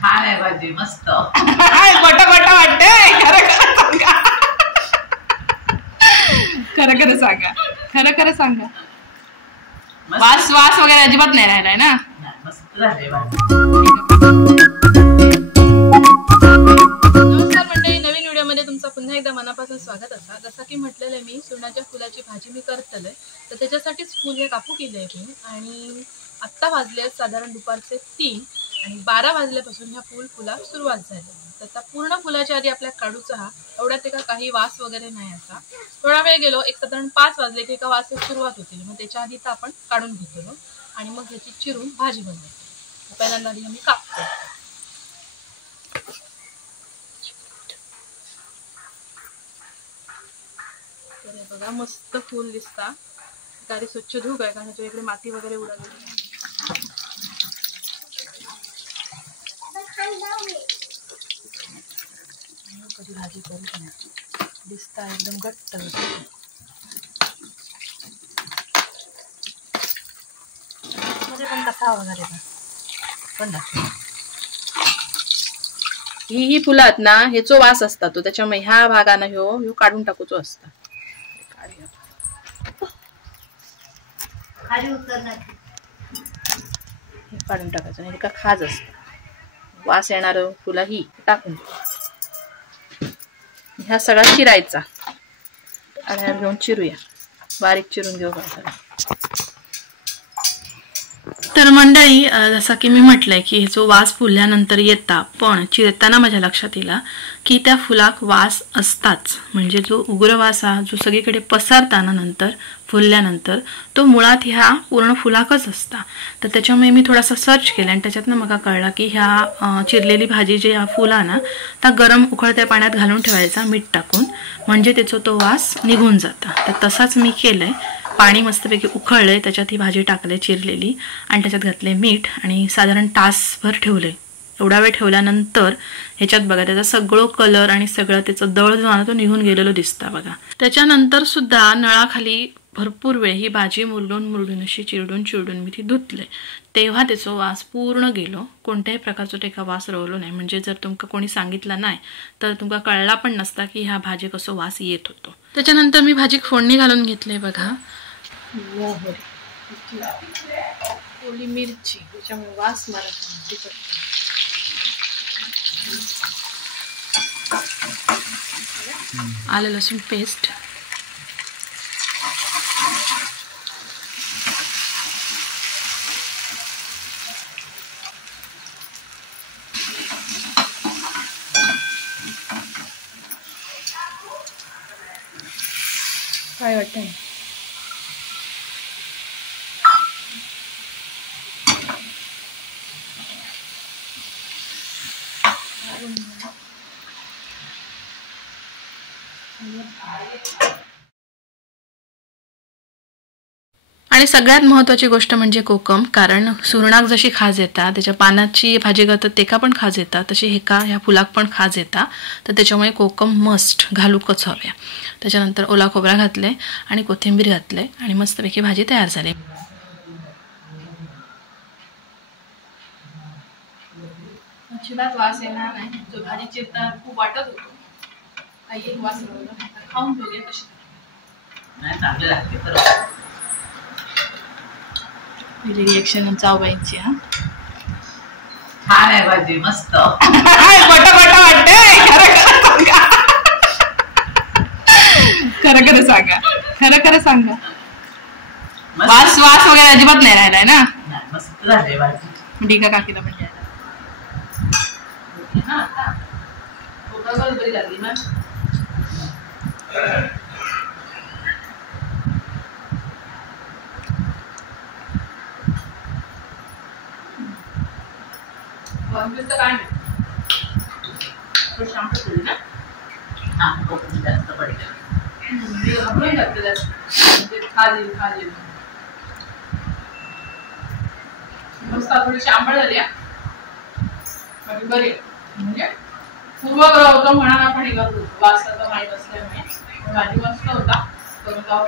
छान आहे भाजी, मस्त. गोटा गोटा वाटते. खरं खरं सांगा, खरं खरं सांगा. वास वास वगैरे अजिबात नाही राहिलाय ना. मस्त झाले भाजी. नमस्कार मंडळी, नवीन व्हिडिओमध्ये तुमचं पुन्हा एकदा मनापासून स्वागत असा. जसं की म्हटलेलं आहे, मी सुरणाच्या फुलाची भाजी मी करतले, तर त्याच्यासाठीच फुल हे कापू केले आहे मी. आणि आत्ता वाजले साधारण दुपारचे 3 आणि 12 वाजल्यापासून ह्या फुला सुरुवात झाली. तर त्या पूर्ण फुलाच्या आधी आपल्या काढूचा हा एवढ्यात एका काही वास वगैरे नाही असा. थोडा वेळ गेलो, एक साधारण 5 वाजले की एका वास सुरुवात होती. मग त्याच्या आधी तर आपण काढून घेतो आणि मग ह्याची चिरून भाजी बनवतो. पहिल्यांदा आधी आम्ही कापतो. तर बघा मस्त फुल दिसता. गाडी स्वच्छ धुक आहे कारण ह्याच्या इकडे माती वगैरे उडाली. कधी भाजी करू दिसता एकदम घट्ट मध्ये पण कसा वगैरे पण ही फुलं आहेत ना, ह्याचो वास असता तो, त्याच्यामुळे ह्या भागानं ह्यो काढून टाकूचो असता. काढून टाकायचं नाही का खाज असत. वास येणार फुलं ही टाकून ह्या सगळा चिरायचा आणि घेऊन चिरूया, बारीक चिरून घेऊ. तर मंडळी, जसं की मी म्हटलंय की जो वास फुलल्यानंतर येता, पण चिरताना माझ्या लक्षात येईल की त्या फुलाक वास असताच. म्हणजे जो उग्र वास हा जो सगळीकडे पसरताना नंतर फुलल्यानंतर तो मुळात ह्या पूर्ण फुलाकच असता. तर त्याच्यामुळे मी थोडासा सर्च केला आणि त्याच्यातनं मला कळलं की ह्या चिरलेली भाजी जे फुला ना, त्या गरम उकळत्या पाण्यात घालून ठेवायचा मीठ टाकून, म्हणजे त्याचा तो वास निघून जाता. तर तसाच मी केलंय. पाणी मस्तपैकी उकळलंय, त्याच्यात ही भाजी टाकले चिरलेली आणि त्याच्यात घातले मीठ आणि साधारण तासभर ठेवले. एवढा वेळ ठेवल्यानंतर ह्याच्यात बघा त्याचा सगळं कलर आणि सगळं त्याचं दळ जो आहे तो निघून गेलेलो दिसता बघा. त्याच्यानंतर सुद्धा नळाखाली भरपूर वेळ ही भाजी मुरडून अशी चिरडून मी ती धुतले. तेव्हा त्याचा वास पूर्ण गेलो. कोणत्याही प्रकारचा टेका वास रवलो नाही. म्हणजे जर तुमका कोणी सांगितलं नाही तर तुमका कळला पण नसता की ह्या भाजी कसं वास येत होतो. त्याच्यानंतर मी भाजी फोडणी घालून घेतले बघा. मोहरी, ओली मिरची, त्याच्यामुळे वास मारत. आलं लसूण पेस्ट, काय वाटतं आणि सगळ्यात महत्त्वाची गोष्ट म्हणजे कोकम. कारण सुरणाक जशी खाज येता, त्याच्या पानाची भाजी करतात तेका पण खाज येता, तशी ह्या फुलाक पण खाज येता. तर त्याच्यामुळे कोकम मस्ट घालूकच हव्या. त्याच्यानंतर ओला खोबरा घातले आणि कोथिंबीर घातले आणि मस्तपैकी भाजी तयार झाली. अजिबात वास येणार नाही. जो भाजी चिरता खूप वाटत होतो काही एक वास खाऊन बघूया कशी नाही, चांगले लागते खरं. पहिली रिएक्शन जाऊबाईंची. हा छान आहे भाजी, मस्त. गोटा गोटा वाटते. खरं खरं सांगा, खरं खरं सांगा. वास वास वगैरे अजिबात नाही राहिलाय ना. मस्त झाले भाजी. ढिगा काकीला पण घ्यायला बरी लागली ना. काय जास्त पडले मस्त थोडीशी आंबट झाली बरी. म्हणजे पूर्वग्रह होतं म्हणा आपण हे करतो, वासाचा माहीत असल्यामुळे भाजी मस्त होता. करून गाव